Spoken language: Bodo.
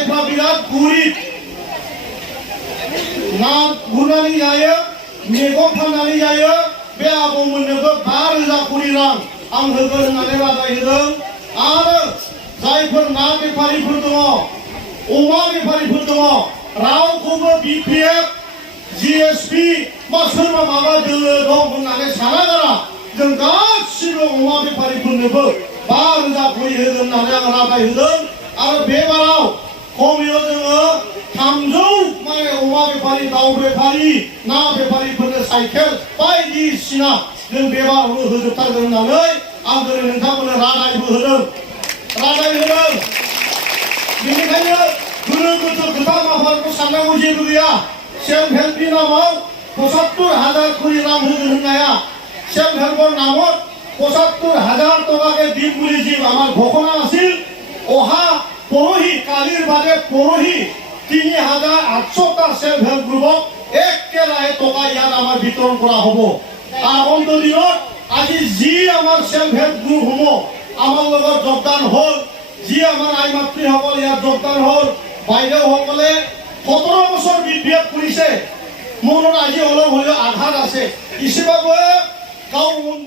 जायफ्रा बिराद गरिब ना गुरनानै जायो मैगं फाननानै जायो बे आबौमोननोबो 5,000 कोटी रां आं होगोन होननानै रादाय होदों आरो जायफोर ना बेफारिफोर दङ अमा बेफारिफोर दङ रावखौबो बिपिएफ जिएसपि बा सोरबा माबा दोलो दं होननानै सानागारा जों गासिबो अमा बेफारिफोरनोबो 5,000 कोटी होगोन होननानै आं रादाय होदों आरो बे बाराव खमैबो जोङो 300 माने अमा बेफारि दाउ बेफारि ना बेफारिफोरनो साइकेल बायदिसिना जों बे बारावनो होजोबथारगोन होननानै आं दिनै नोंथांमोननो रादायबो होदों बेनिखायनो गोनो गोथो खोथा माफारखौ साननांगौ जेबो गैया सेल्फ हेल्पनि नामाव 75,000 कोटी रां होगोन होननाया सेल्फ हेल्पर नामত 75,000 টকাকে দিম বুলি যি আমাৰ ঘোষণা আছিল অহা পৰহি কালিৰ বাদে পৰহি 3,800টা সেলফ হেল্প গ্ৰুপক একেৰাহে টকা ইয়াত আমাৰ বিতৰণ কৰা হ'ব আগন্তুক দিনত আজি যি আমাৰ সেলফ হেল্প গ্ৰুপ হ'ব আমাৰ লগত যোগদান হ'ল যি আমাৰ আই মাতৃসকল ইয়াত যোগদান হ'ল বাইদেউসকলে 17 বছৰ বিপিএফ কৰিছে মনত আজি অলপ হ'লেও আঘাত আছে ইসেবাবো গাঁও মন